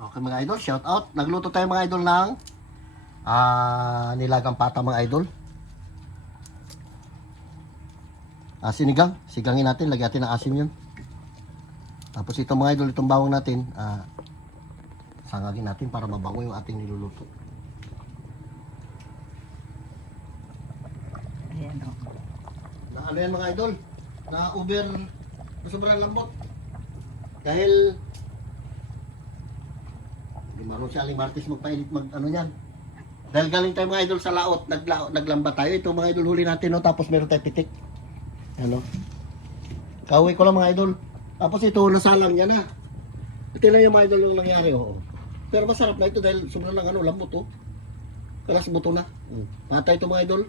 Okay mga idol, shout out. Nagluto tayo mga idol ng nilagang pata mga idol. Sinigang. Sigangin natin, lagyan natin ng asim yun. Tapos ito mga idol, itong bawang natin, sangagin natin para mabango yung ating niluluto. Ayan o. Na ano yan mga idol? Na sobrang lambot. Dahil hindi marunong si Aling Martis magpainit ano yan. Dahil galing tayo mga idol sa laot, naglamba tayo. Ito mga idol huli natin, no? Tapos meron tayo pitik. Ano? Kauwi ko lang mga idol. Tapos ito, nasalang niya na. Ito lang yung mga idol yung nangyari. Oo. Pero masarap na ito dahil sobrang lang lambot. Oh. Kalas buto na. Patay ito mga idol.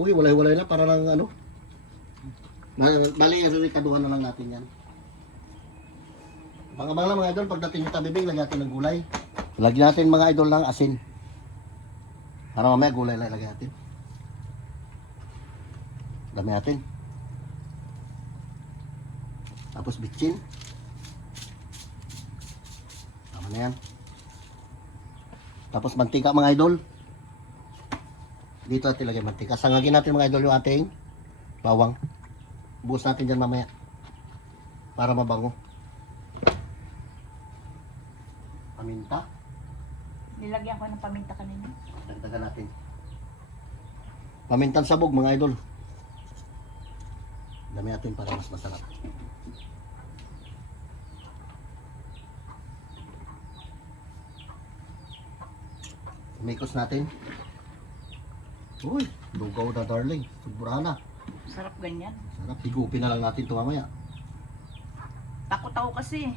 Uy, walay-walay na para lang ano. Bali, rikaduhan na lang natin yan. Abang-abang lang mga idol, pagdating yung tabibing, lagyan natin ng gulay. Lagyan natin mga idol ng asin. Para mamaya gulay lang lagyan natin. Dami natin. Tapos bitchin. Tama na yan. Tapos mantika mga idol. Dito natin lagyan mantika. Sangagin natin mga idol yung ating bawang. Buhos natin dyan mamaya. Para mabango. Paminta. Nilagyan ko ng paminta kanina. Dagdagan natin. Pamintang sabog mga idol. Dami natin para mas masarap. Umikos natin. Uy, lugaw na darling. Sobra na. Sarap ganyan. Sarap. Higupin na lang natin ito mamaya. Takot ako kasi.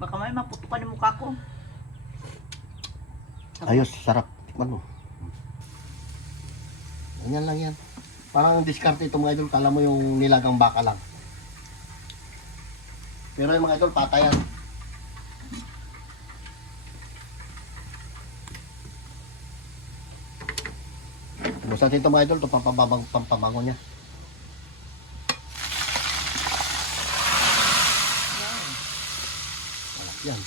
Baka may maputukan yung mukha ko. Ayos, sarap. Tikman mo. Ganyan lang yan. Parang diskarte ito mga idol. Kala mo yung nilagang baka lang. Pero yung mga idol, pata yan. Ubus natin ito mga idol. Ito pampabango niya. Malak yan.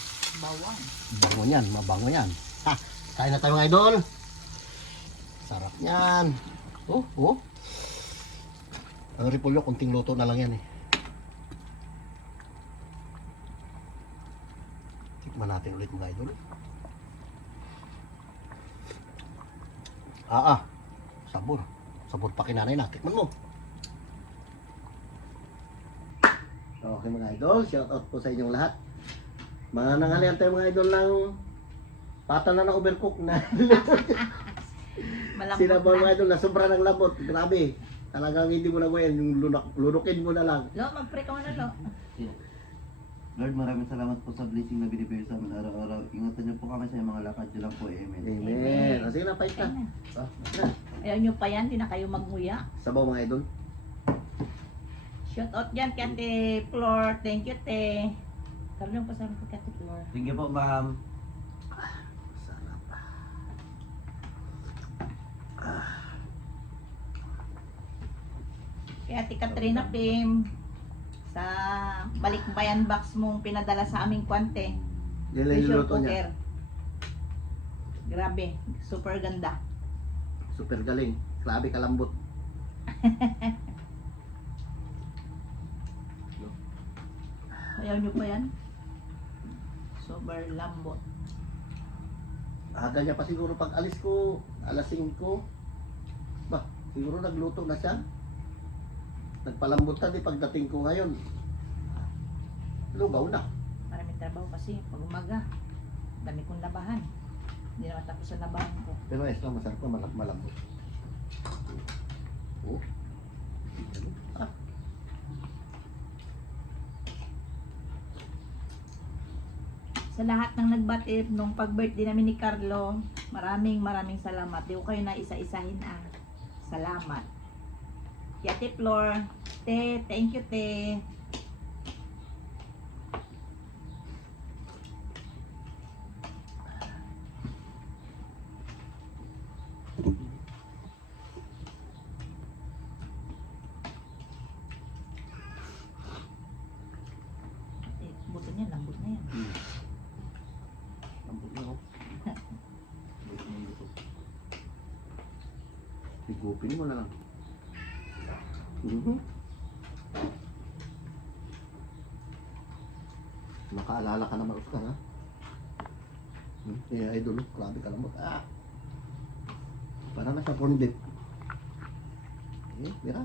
Bawang. Bango yan. Mabango yan. Ha! Kain na tayo mga idol. Sarap yan. Oh, oh. Ang repolyo, kunting luto na lang yan eh. Tikman natin ulit mga idol. Sabor. Sabor pa kinanay na. Tikman mo. Okay mga idol, shout out po sa inyong lahat. Mga nanghalian tayo mga idol ng pata na overcook na. Malambot Sinabaw na. mga idol na sobra ng labot. Grabe. Talagang hindi mo na gawin. Yung lunukin mo na lang. Lo, mag-pray ka muna, Lo. Lord, maraming salamat po sa blessing na binibigay sa amin araw-araw. Ingatan niyo po kami sa mga lakad niyo lang po. Amen. Amen. Sige na, pahit ka. Ayan na. Na. Ayaw nyo pa yan, di na kayo magmuya. Sabaw mga idol. Shout out dyan, Kate Flor. Thank you, te. Karong pasama ko, Kate Flor. Thank you po, ma'am. Sarap. Kaya Ate Katrina Pim, sa balikbayan box mong pinadala sa aming kwante. Yan lang yung Pressure luto niya. cooker. Grabe, super ganda. Super galing. Grabe kalambot. Ayaw nyo pa yan? Super lambot. Aga niya pa siguro pag alis ko, alas 5. Bah, siguro nagluto na siya. Nagpalambot na di pagdating ko ngayon. Lugaw na. Maraming trabaho kasi pag umaga. Dami kong labahan. Hindi naman tapos sa labahan ko. Pero esto masarap na malambot. Oh. Ah. Sa lahat ng nagbatid nung pag-birthday namin ni Carlo, maraming salamat. Di ko kayo na isa-isahin ah. Salamat. Yate Flor, te, thank you te. Lambot na oh. Higupin mo na lang. Makaalala ka naman Oscar ha? Eh, idol, grabe ka naman. Para na sa corn beef. Mira.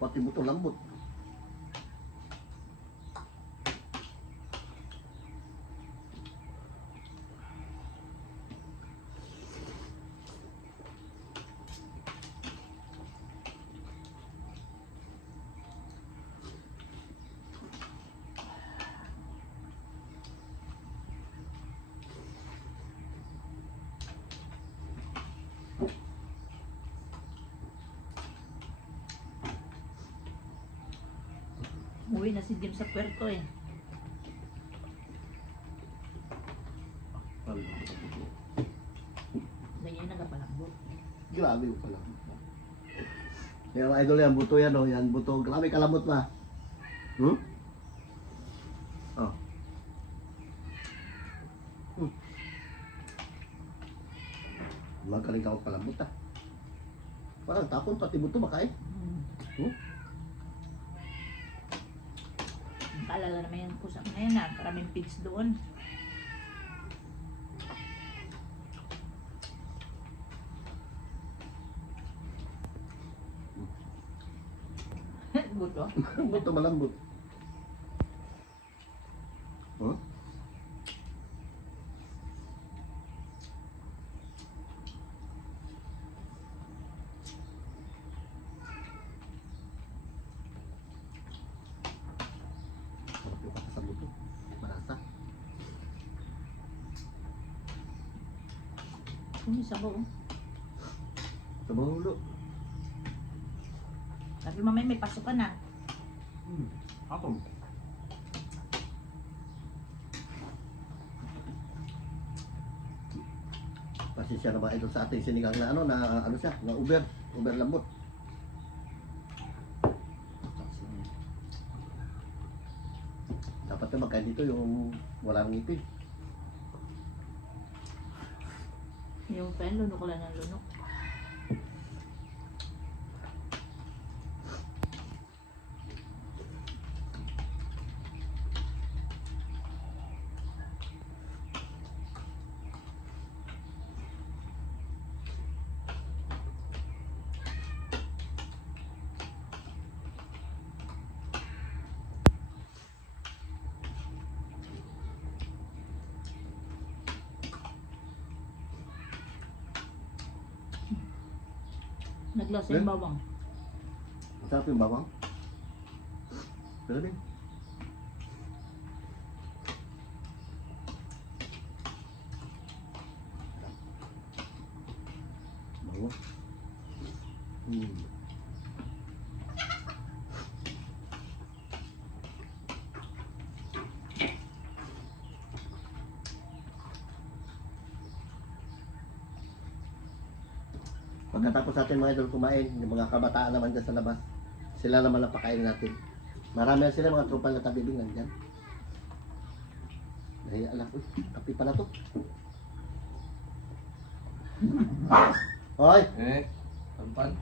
Pati buto lambot. Uwi na si Jim sa Puerto eh. Ganyan nagapalambot. Grabe yung pala. Yan mga idol yan, buto yan oh. Yan buto. Grabe kalambot ba? Oh. Magaling ka magpalambot ah. Parang tapon pati buto makain. Kaalala naman yung kusap na yun ah. Karaming pigs doon. Buto. Buto malambot. Huh? Sarap yung kata sa buto. Marasa. Kumisabaw. Sa mga ulo. Tapi mamaya may pasok ka na. Ako. Pasensya na ba ito sa ating sinigang na ano siya, na uber lambot. Dapat na magkain dito yung walang ngipin. Yung pen, lunok ko lang ng lunok. Naglasa yung bawang. Masarap yung bawang. Pero din. Bango. Pagkatapos natin mga idol kumain, yung mga kabataan naman dyan sa labas, sila naman ang pakain natin. Marami na sila, mga trupal na tabibing nandyan. Nahiya lang, kapi pala to. Hoy! Tampan.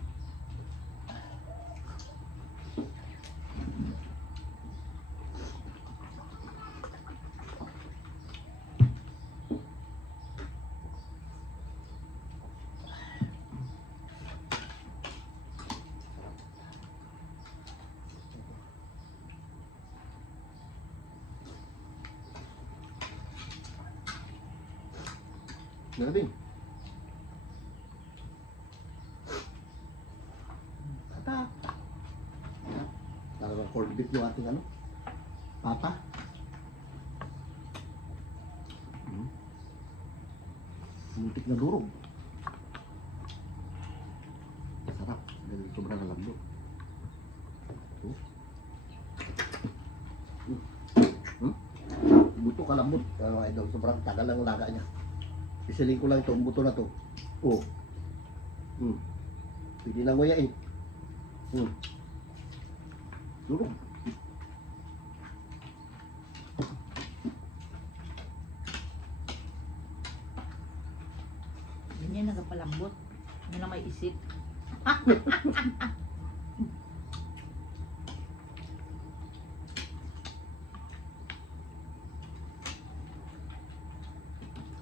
Nalabing. Tatak. Talagang corned beef yung ating ano? Papa. Muntik na durog. Sarap. Dahil sobrang lambot. kalambot. Mga idol, sobrang tagal lang ang laga niya. Isiling ko lang itong buto na to. Oh. Pwede na nguyain. Durog. Ganyan nagapalambot. Yun ang may isip.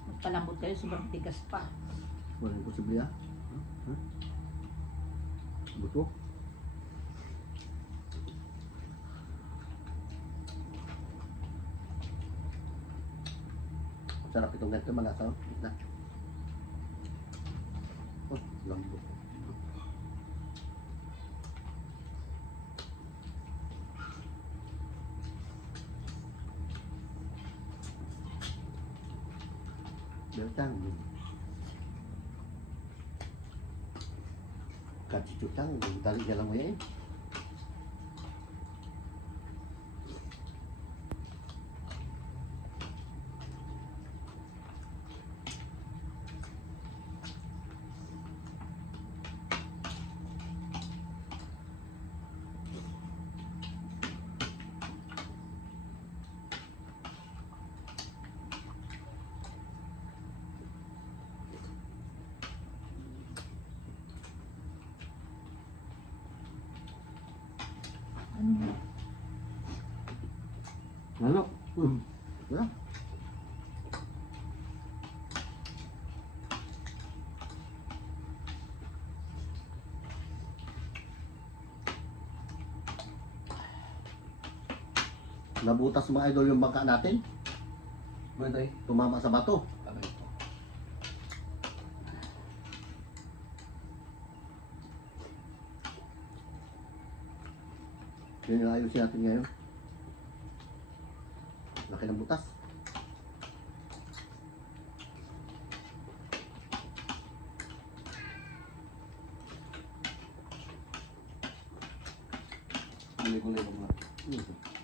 Magpalambot kayo, sobrang tigas pa. Walang posible ah. Buto. Sarap itong ganito malasa. Na. Oh, lambot. Beltang. Kacicutang, dali jalan mo yan. Ano? Ano? Wala. Nabutas mga idol yung bangka natin. Bantay. Tumama sa bato. Yun yung ayusin natin ngayon. Laki ng butas. Gulay-gulay ko muna. Hmm.